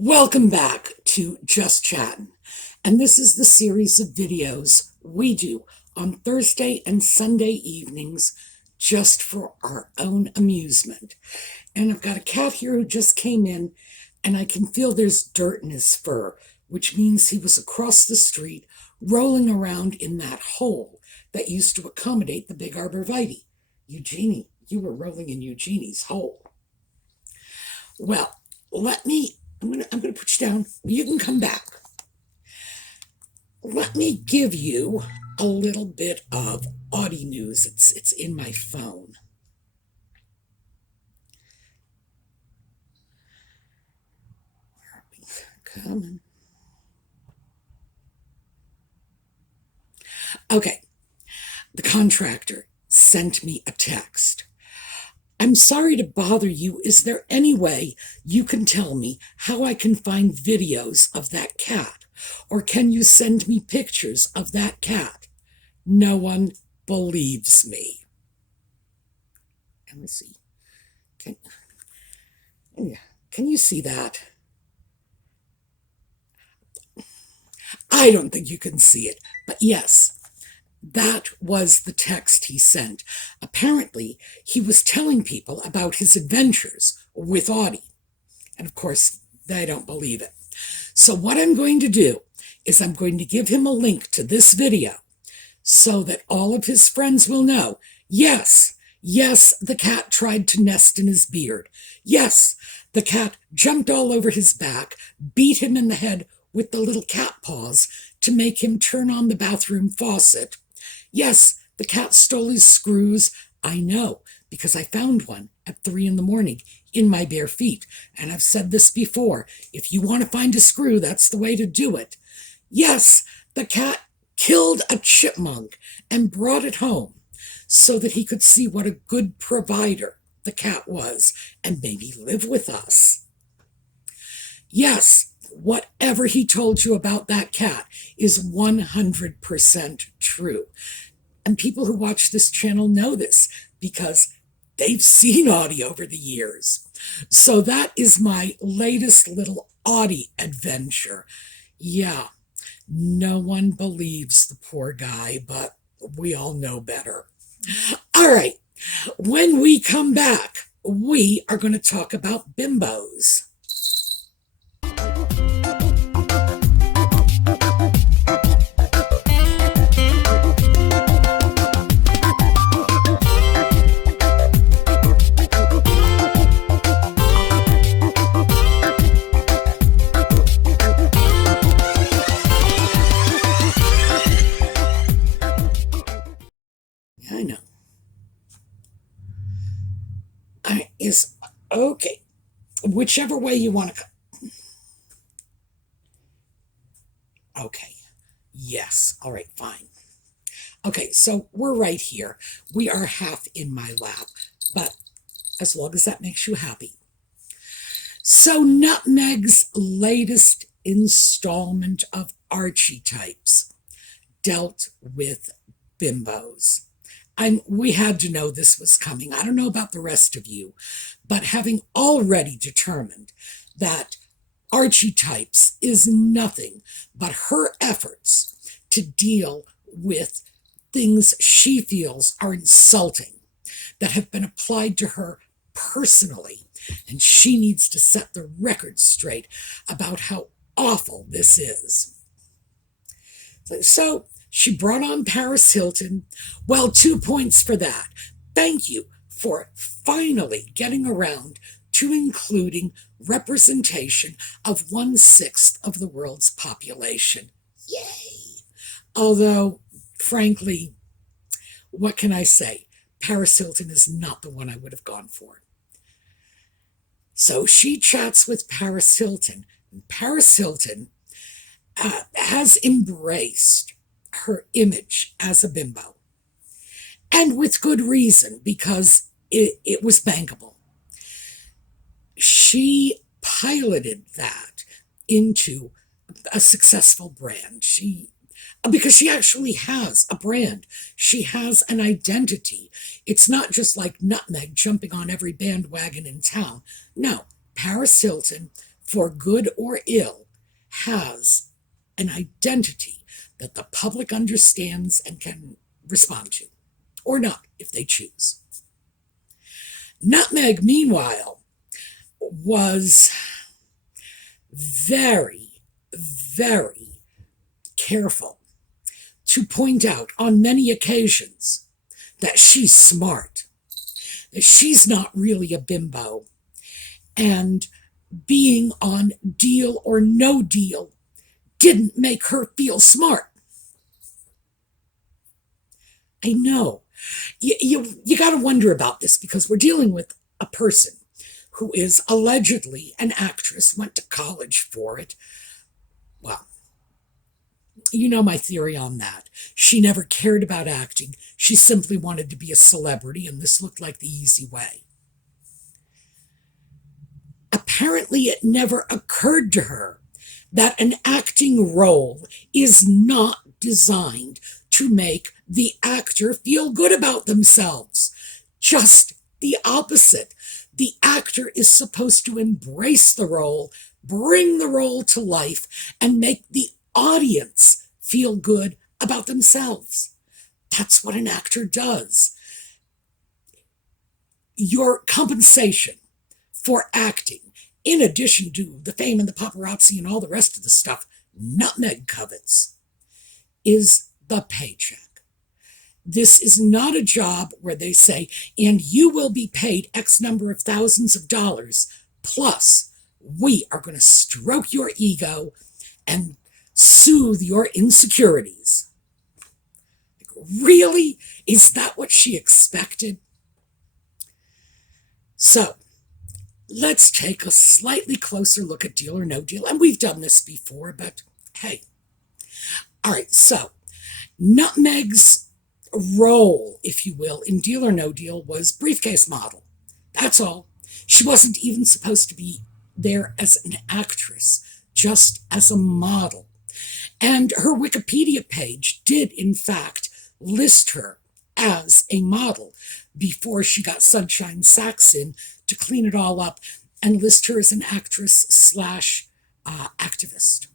Welcome back to Just Chattin', and this is the series of videos we do on Thursday and Sunday evenings just for our own amusement. And I've got a cat here who just came in, and I can feel there's dirt in his fur, which means he was across the street rolling around in that hole that used to accommodate the big arborvitae. Eugenie, you were rolling in Eugenie's hole. Well, I'm gonna put you down. You can come back. Let me give you a little bit of Audie news. It's in my phone. Where are we? Coming. Okay. The contractor sent me a text. I'm sorry to bother you. Is there any way you can tell me how I can find videos of that cat? Or can you send me pictures of that cat? No one believes me. Let me see. Can you see that? I don't think you can see it, but yes. That was the text he sent. Apparently, he was telling people about his adventures with Audie. And of course, they don't believe it. So what I'm going to do is I'm going to give him a link to this video so that all of his friends will know, yes, the cat tried to nest in his beard. Yes, the cat jumped all over his back, beat him in the head with the little cat paws to make him turn on the bathroom faucet. Yes, the cat stole his screws. I know, because I found one at 3 a.m. in my bare feet. And I've said this before. If you want to find a screw, that's the way to do it. Yes, the cat killed a chipmunk and brought it home so that he could see what a good provider the cat was and maybe live with us. Yes, whatever he told you about that cat is 100% true. And people who watch this channel know this because they've seen Audie over the years. So that is my latest little Audie adventure. Yeah, no one believes the poor guy, but we all know better. All right, when we come back, we are going to talk about bimbos. I know. Is okay. Whichever way you want to go. Okay. Yes. All right, fine. Okay, so we're right here. We are half in my lap, but as long as that makes you happy. So Nutmeg's latest installment of Archetypes dealt with bimbos. We had to know this was coming. I don't know about the rest of you, but having already determined that Archetypes is nothing but her efforts to deal with things she feels are insulting that have been applied to her personally, and she needs to set the record straight about how awful this is. So she brought on Paris Hilton. Well, 2 points for that. Thank you for finally getting around to including representation of 1/6 of the world's population. Yay! Although, frankly, what can I say? Paris Hilton is not the one I would have gone for. So she chats with Paris Hilton, and Paris Hilton has embraced her image as a bimbo. And with good reason, because it was bankable. She piloted that into a successful brand. Because she actually has a brand. She has an identity. It's not just like Nutmeg jumping on every bandwagon in town. No, Paris Hilton for good or ill, has an identity that the public understands and can respond to, or not, if they choose. Nutmeg, meanwhile, was very, very careful to point out on many occasions that she's smart, that she's not really a bimbo, and being on Deal or No Deal didn't make her feel smart. I know. You got to wonder about this, because we're dealing with a person who is allegedly an actress, went to college for it. Well, you know my theory on that. She never cared about acting. She simply wanted to be a celebrity, and this looked like the easy way. Apparently, it never occurred to her that an acting role is not designed to make the actor feel good about themselves. Just the opposite. The actor is supposed to embrace the role, bring the role to life, and make the audience feel good about themselves. That's what an actor does. Your compensation for acting, in addition to the fame and the paparazzi and all the rest of the stuff Nutmeg covets, is the paycheck. This is not a job where they say, and you will be paid X number of thousands of dollars, plus we are going to stroke your ego and soothe your insecurities. Really? Is that what she expected? So, let's take a slightly closer look at Deal or No Deal. And we've done this before, but hey. All right, so Nutmeg's role, if you will, in Deal or No Deal was briefcase model. That's all. She wasn't even supposed to be there as an actress, just as a model. And her Wikipedia page did, in fact, list her as a model before she got Sunshine Sachs in to clean it all up and list her as an actress slash activist.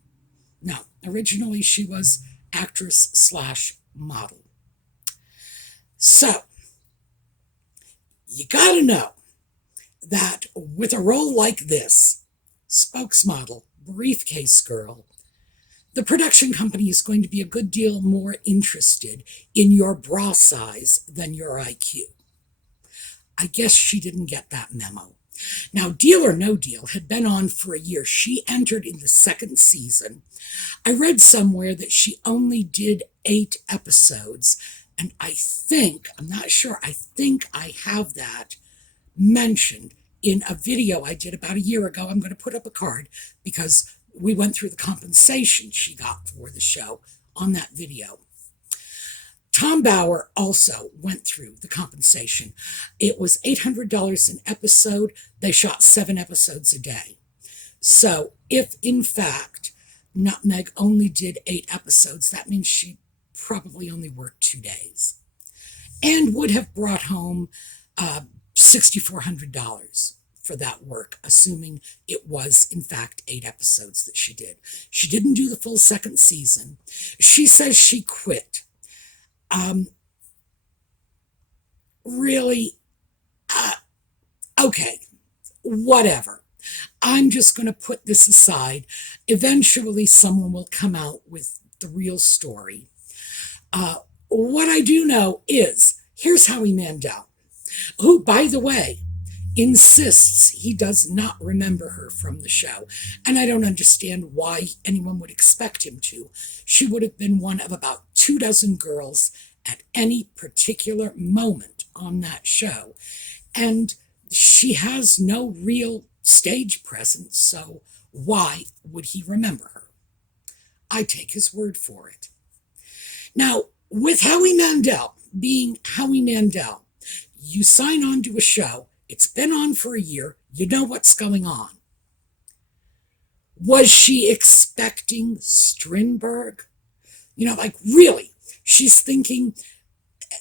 No, originally she was actress slash model. So, you gotta know that with a role like this, spokesmodel, briefcase girl, the production company is going to be a good deal more interested in your bra size than your IQ. I guess she didn't get that memo. Now, Deal or No Deal had been on for a year. She entered in the second season. I read somewhere that she only did 8 episodes, and I think I have that mentioned in a video I did about a year ago. I'm going to put up a card because we went through the compensation she got for the show on that video. Tom Bauer also went through the compensation. It was $800 an episode. They shot 7 episodes a day. So if, in fact, Nutmeg only did 8 episodes, that means she probably only worked 2 days and would have brought home $6,400 for that work, assuming it was, in fact, 8 episodes that she did. She didn't do the full second season. She says she quit. Really? Okay, whatever. I'm just going to put this aside. Eventually, someone will come out with the real story. What I do know is, here's Howie Mandel, who, by the way, insists he does not remember her from the show. And I don't understand why anyone would expect him to. She would have been one of about 24 girls at any particular moment on that show. And she has no real stage presence, so why would he remember her? I take his word for it. Now, with Howie Mandel being Howie Mandel, you sign on to a show, it's been on for a year, you know what's going on. Was she expecting Strindberg? Really, she's thinking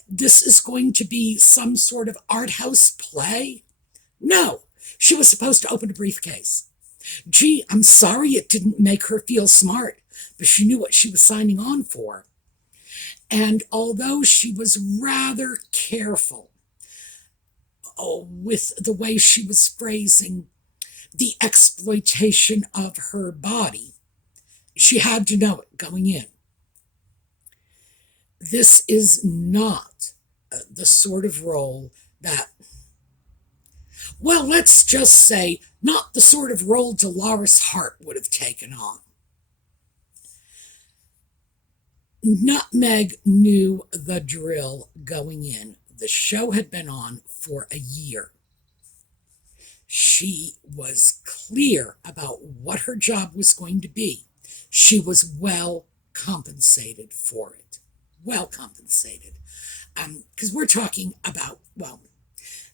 this is going to be some sort of art house play? No, she was supposed to open a briefcase. Gee, I'm sorry it didn't make her feel smart, but she knew what she was signing on for. And although she was rather careful with the way she was phrasing the exploitation of her body, she had to know it going in. This is not the sort of role that, well, let's just say, not the sort of role Dolores Hart would have taken on. Nutmeg knew the drill going in. The show had been on for a year. She was clear about what her job was going to be. She was well compensated for it. Well compensated. Because we're talking about,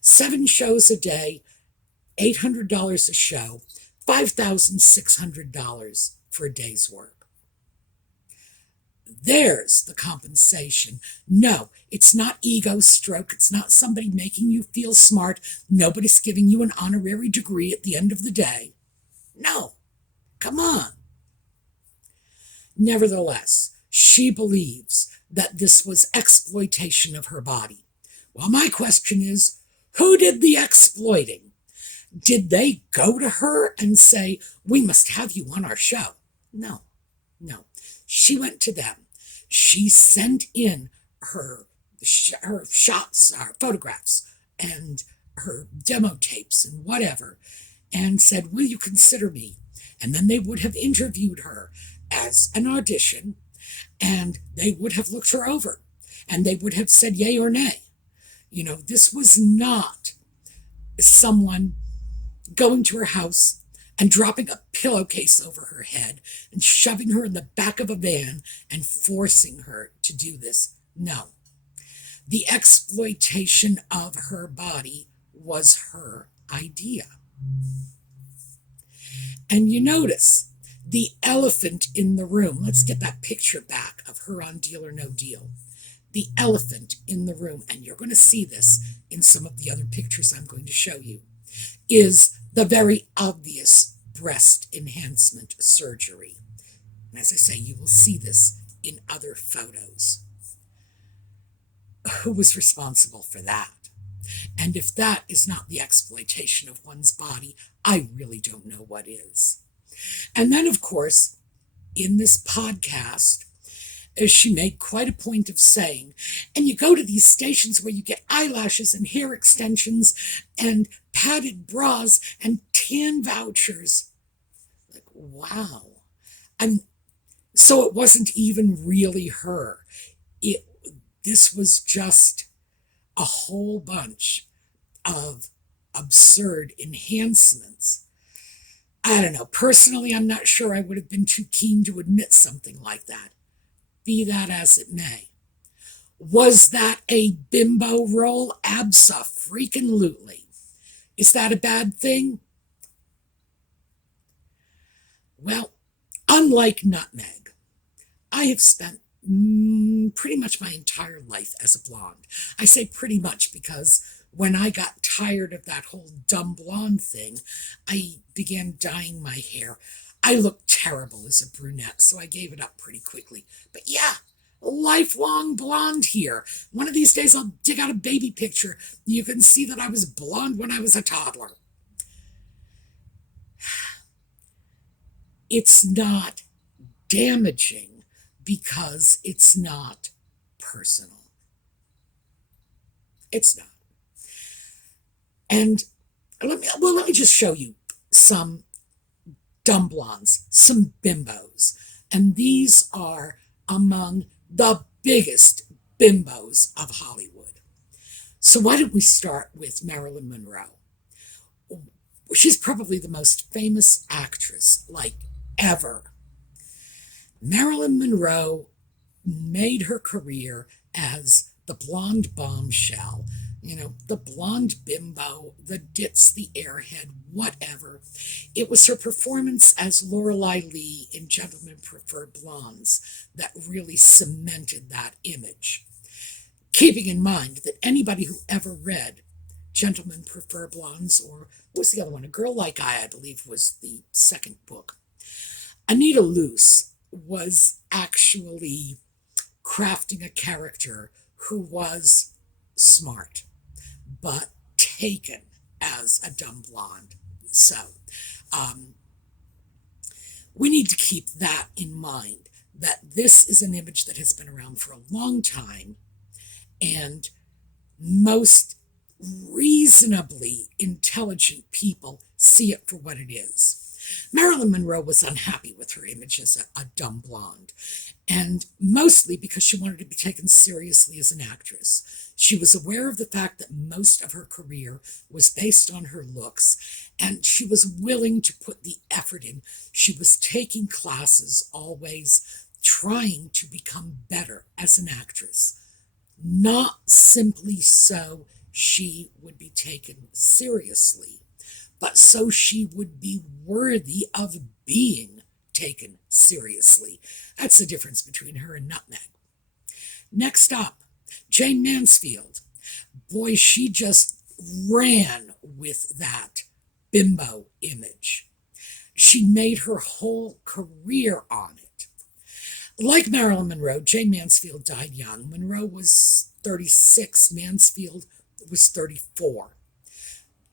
7 shows a day, $800 a show, $5,600 for a day's work. There's the compensation. No, it's not ego stroke. It's not somebody making you feel smart. Nobody's giving you an honorary degree at the end of the day. No, come on. Nevertheless, she believes that this was exploitation of her body. Well, my question is, who did the exploiting? Did they go to her and say, we must have you on our show? No. She went to them. She sent in her shots, her photographs, and her demo tapes and whatever, and said, will you consider me? And then they would have interviewed her as an audition, and they would have looked her over, and they would have said yay or nay. This was not someone going to her house and dropping a pillowcase over her head and shoving her in the back of a van and forcing her to do this. No. The exploitation of her body was her idea. And you notice the elephant in the room. Let's get that picture back of her on Deal or No Deal. The elephant in the room, and you're going to see this in some of the other pictures I'm going to show you, is the very obvious breast enhancement surgery. And as I say, you will see this in other photos. Who was responsible for that? And if that is not the exploitation of one's body, I really don't know what is. And then, of course, in this podcast, she made quite a point of saying, and you go to these stations where you get eyelashes and hair extensions and padded bras and tan vouchers. Like, wow. So it wasn't even really her. This was just a whole bunch of absurd enhancements. I don't know. Personally, I'm not sure I would have been too keen to admit something like that. Be that as it may. Was that a bimbo role? Abso-freaking-lutely. Is that a bad thing? Well, unlike Nutmeg, I have spent pretty much my entire life as a blonde. I say pretty much because when I got tired of that whole dumb blonde thing, I began dyeing my hair. I looked terrible as a brunette, so I gave it up pretty quickly. But yeah, lifelong blonde here. One of these days I'll dig out a baby picture. You can see that I was blonde when I was a toddler. It's not damaging because it's not personal. It's not. And let me just show you some dumb blondes, some bimbos. And these are among the biggest bimbos of Hollywood. So why don't we start with Marilyn Monroe? She's probably the most famous actress, like, ever. Marilyn Monroe made her career as the blonde bombshell, the blonde bimbo, the ditz, the airhead, whatever. It was her performance as Lorelei Lee in Gentlemen Prefer Blondes that really cemented that image. Keeping in mind that anybody who ever read Gentlemen Prefer Blondes, or what was the other one? A Girl Like I believe, was the second book. Anita Luce was actually crafting a character who was smart, but taken as a dumb blonde. So, um, we need to keep that in mind, that this is an image that has been around for a long time, and most reasonably intelligent people see it for what it is. Marilyn Monroe was unhappy with her image as a dumb blonde, and mostly because she wanted to be taken seriously as an actress. She was aware of the fact that most of her career was based on her looks, and she was willing to put the effort in. She was taking classes, always trying to become better as an actress, not simply so she would be taken seriously, but so she would be worthy of being taken seriously. That's the difference between her and Nutmeg. Next up, Jane Mansfield. Boy, she just ran with that bimbo image. She made her whole career on it. Like Marilyn Monroe, Jane Mansfield died young. Monroe was 36, Mansfield was 34.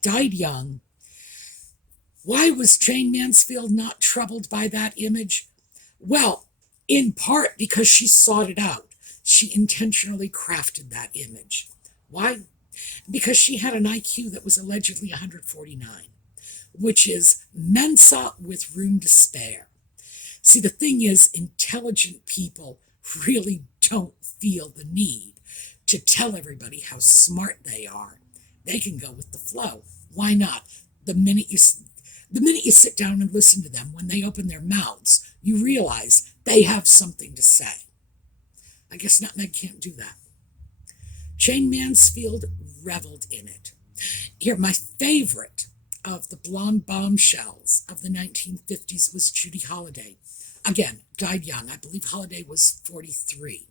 Died young. Why was Jane Mansfield not troubled by that image? Well, in part because she sought it out. She intentionally crafted that image. Why? Because she had an IQ that was allegedly 149, which is Mensa with room to spare. See, the thing is, intelligent people really don't feel the need to tell everybody how smart they are. They can go with the flow. Why not? The minute you sit down and listen to them, when they open their mouths, you realize they have something to say. I guess Nutmeg can't do that. Jane Mansfield reveled in it. Here, my favorite of the blonde bombshells of the 1950s was Judy Holliday. Again, died young. I believe Holliday was 43.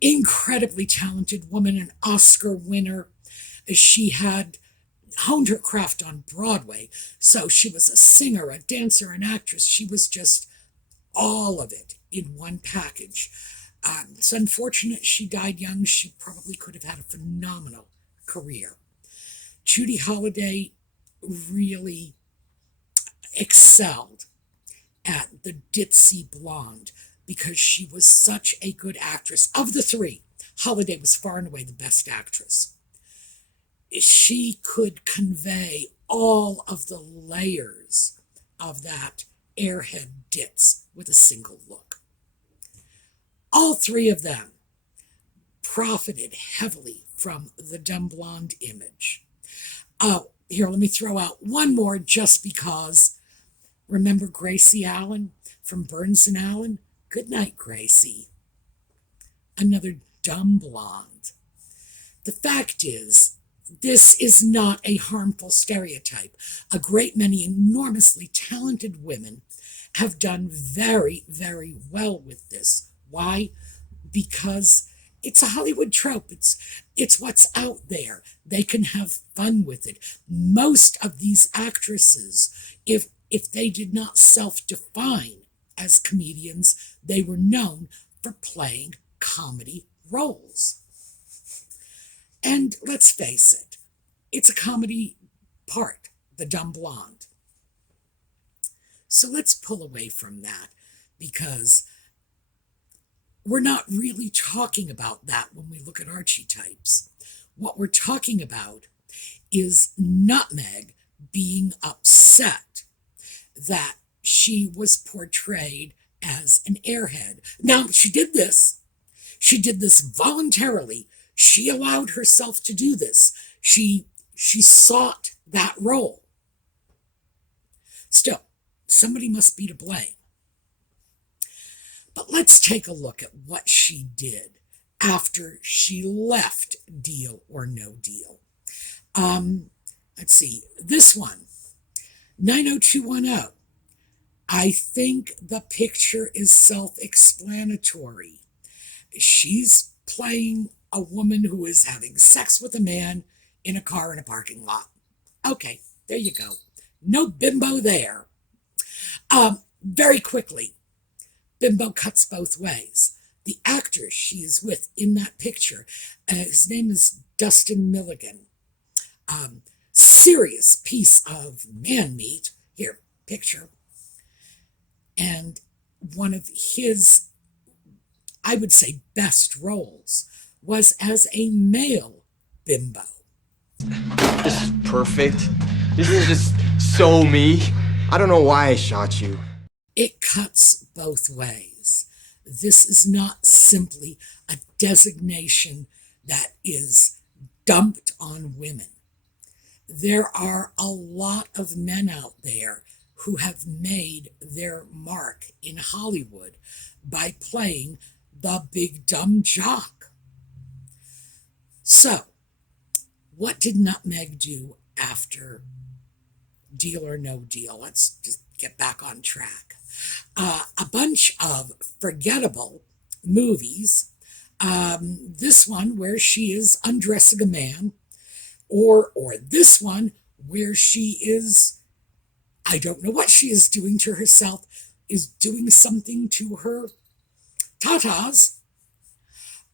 Incredibly talented woman, an Oscar winner. She had honed her craft on Broadway, so she was a singer, a dancer, an actress. She was just all of it in one package. It's unfortunate she died young. She probably could have had a phenomenal career. Judy Holliday really excelled at the ditzy blonde because she was such a good actress. Of the three, Holliday was far and away the best actress. She could convey all of the layers of that airhead ditz with a single look. All three of them profited heavily from the dumb blonde image. Oh, here, let me throw out one more just because. Remember Gracie Allen from Burns and Allen? Good night, Gracie. Another dumb blonde. The fact is, this is not a harmful stereotype. A great many enormously talented women have done very, very well with this. Why? Because it's a Hollywood trope. It's what's out there. They can have fun with it. Most of these actresses, if they did not self-define as comedians, they were known for playing comedy roles. And let's face it, it's a comedy part, the dumb blonde. So let's pull away from that, because we're not really talking about that when we look at archetypes. What we're talking about is Nutmeg being upset that she was portrayed as an airhead. Now, she did this voluntarily. She allowed herself to do this. She sought that role. Still, somebody must be to blame. But let's take a look at what she did after she left Deal or No Deal. Let's see, this one, 90210. I think the picture is self-explanatory. She's playing a woman who is having sex with a man in a car in a parking lot. Okay, there you go. No bimbo there. Very quickly, bimbo cuts both ways. The actor she is with in that picture, his name is Dustin Milligan. Serious piece of man meat. Here, picture. And one of his, I would say, best roles was as a male bimbo. This is perfect. This is just so me. I don't know why I shot you. It cuts both ways. This is not simply a designation that is dumped on women. There are a lot of men out there who have made their mark in Hollywood by playing the big dumb jock. So, what did Nutmeg do after Deal or No Deal? Let's just get back on track. A bunch of forgettable movies. This one where she is undressing a man, or this one where she is, I don't know what she is doing to herself, is doing something to her tatas.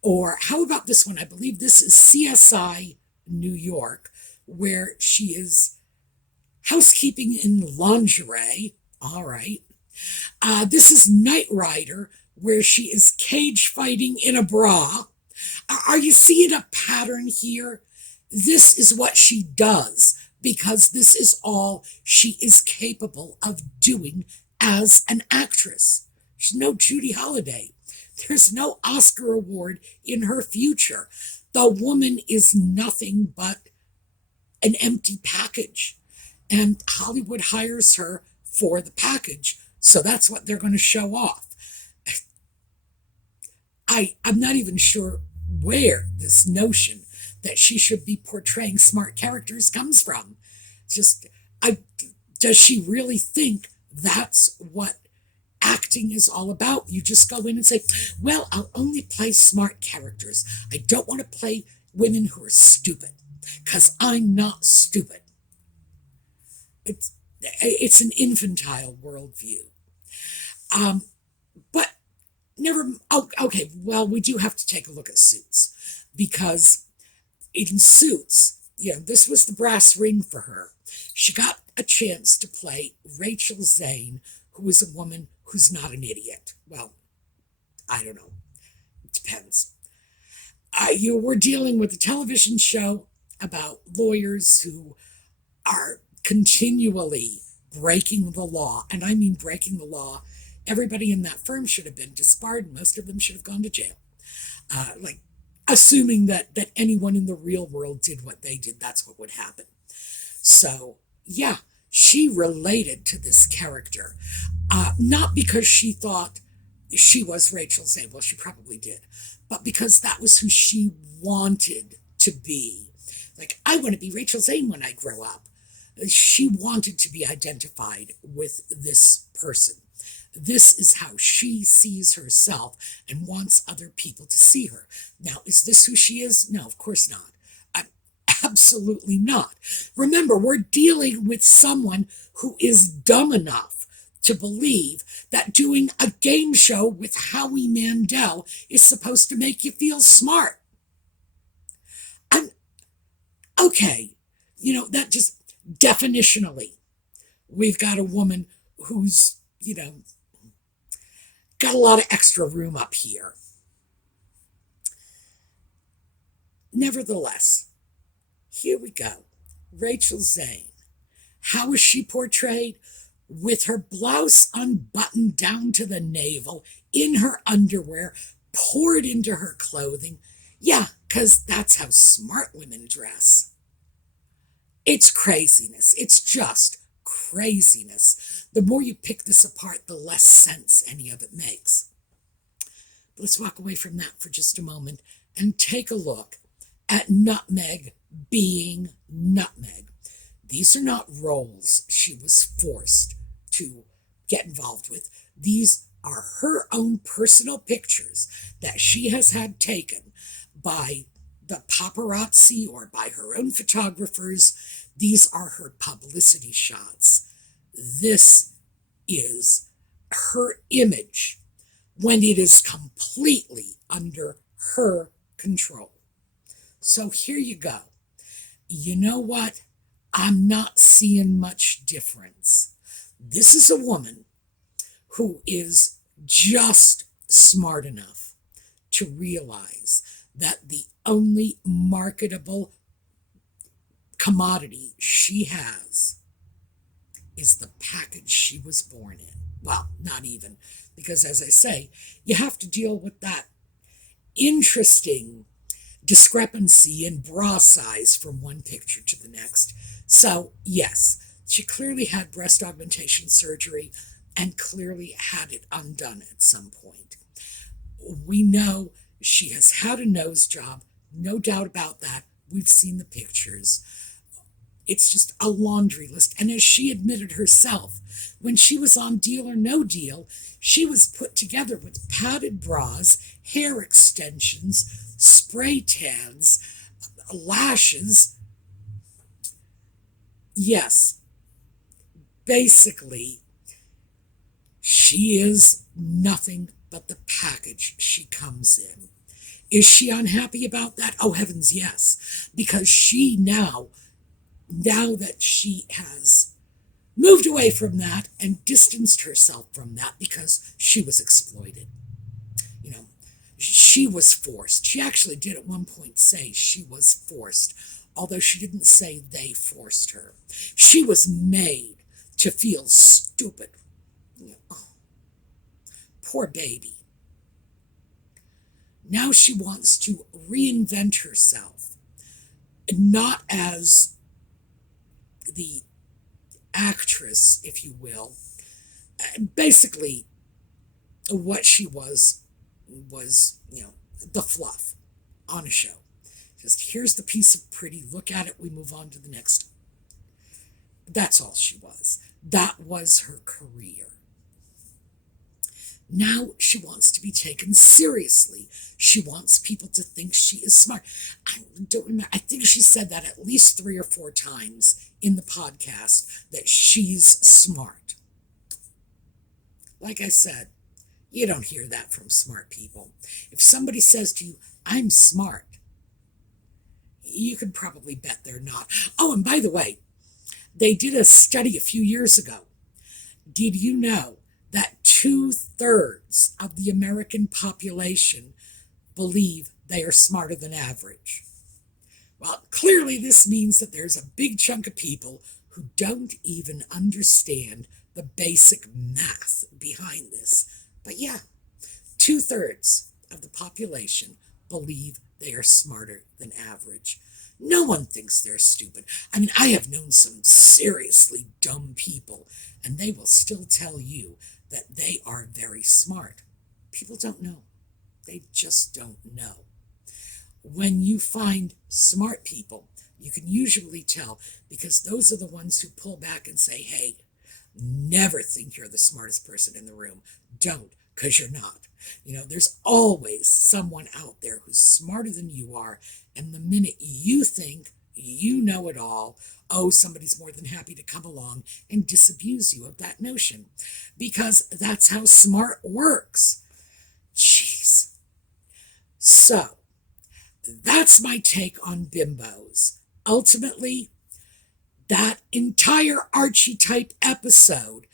Or how about this one? I believe this is CSI New York, where she is housekeeping in lingerie. All right. This is Knight Rider, where she is cage fighting in a bra. Are you seeing a pattern here? This is what she does because this is all she is capable of doing as an actress. She's no Judy Holliday. There's no Oscar award in her future. The woman is nothing but an empty package. And Hollywood hires her for the package. So that's what they're going to show off. I'm not even sure where this notion that she should be portraying smart characters comes from. Does she really think that's what acting is all about? You just go in and say, well, I'll only play smart characters. I don't want to play women who are stupid because I'm not stupid. It's an infantile worldview. But never, okay, well, we do have to take a look at Suits because in Suits, this was the brass ring for her. She got a chance to play Rachel Zane, who is a woman who's not an idiot. Well, I don't know. It depends. You were dealing with a television show about lawyers who are continually breaking the law. And I mean breaking the law. Everybody in that firm should have been disbarred. Most of them should have gone to jail. Assuming that anyone in the real world did what they did, that's what would happen. So, yeah, she related to this character. Not because she thought she was Rachel Zane. Well, she probably did. But because that was who she wanted to be. Like, I want to be Rachel Zane when I grow up. She wanted to be identified with this person. This is how she sees herself and wants other people to see her. Now, is this who she is? No, of course not. Absolutely not. Remember, we're dealing with someone who is dumb enough to believe that doing a game show with Howie Mandel is supposed to make you feel smart. Okay, that just definitionally, we've got a woman who's, got a lot of extra room up here. Nevertheless, here we go. Rachel Zane. How is she portrayed? With her blouse unbuttoned down to the navel, in her underwear, poured into her clothing. Yeah, because that's how smart women dress. It's craziness. It's just craziness. The more you pick this apart, the less sense any of it makes. Let's walk away from that for just a moment and take a look at Nutmeg being Nutmeg. These are not roles she was forced to get involved with. These are her own personal pictures that she has had taken by the paparazzi or by her own photographers. These are her publicity shots. This is her image when it is completely under her control. So here you go. You know what? I'm not seeing much difference. This is a woman who is just smart enough to realize that the only marketable commodity she has is the package she was born in. Well, not even, because as I say, you have to deal with that interesting discrepancy in bra size from one picture to the next. So, yes, she clearly had breast augmentation surgery and clearly had it undone at some point. We know she has had a nose job, no doubt about that. We've seen the pictures. It's just a laundry list. And as she admitted herself, when she was on Deal or No Deal, she was put together with padded bras, hair extensions, spray tans, lashes. Yes, basically, she is nothing but the package she comes in. Is she unhappy about that? Oh, heavens, yes. Because she now that she has moved away from that and distanced herself from that because she was exploited. You know, she was forced. She actually did at one point say she was forced, although she didn't say they forced her. She was made to feel stupid. Oh, poor baby. Now she wants to reinvent herself, not as the actress, if you will. Basically, what she was, the fluff on a show. Just here's the piece of pretty, look at it, we move on to the next. That's all she was. That was her career. Now she wants to be taken seriously. She wants people to think she is smart. I don't remember. I think she said that at least 3 or 4 times in the podcast, that she's smart. Like I said, you don't hear that from smart people. If somebody says to you, I'm smart, you can probably bet they're not. Oh, and by the way, they did a study a few years ago. Did you know that 2/3 of the American population believe they are smarter than average? Well, clearly this means that there's a big chunk of people who don't even understand the basic math behind this. But yeah, 2/3 of the population believe they are smarter than average. No one thinks they're stupid. I mean, I have known some seriously dumb people, and they will still tell you that they are very smart. People don't know. They just don't know. When you find smart people, you can usually tell, because those are the ones who pull back and say, hey, never think you're the smartest person in the room. Don't, because you're not. There's always someone out there who's smarter than you are, and the minute you think you know it all, oh, somebody's more than happy to come along and disabuse you of that notion, because that's how smart works. Jeez. So, that's my take on bimbos. Ultimately, that entire Archie type episode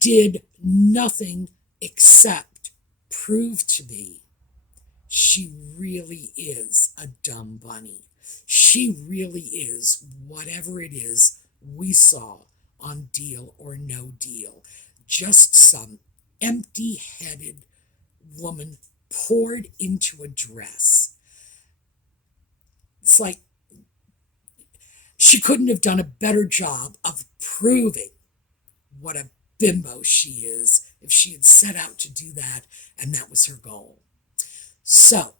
did nothing except prove to me she really is a dumb bunny. She really is whatever it is we saw on Deal or No Deal. Just some empty-headed woman poured into a dress. It's like she couldn't have done a better job of proving what a bimbo she is if she had set out to do that and that was her goal. So,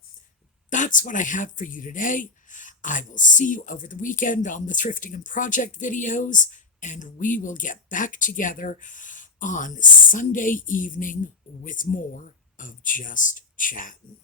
that's what I have for you today. I will see you over the weekend on the Thrifting and Project videos, and we will get back together on Sunday evening with more of Just Chattin'.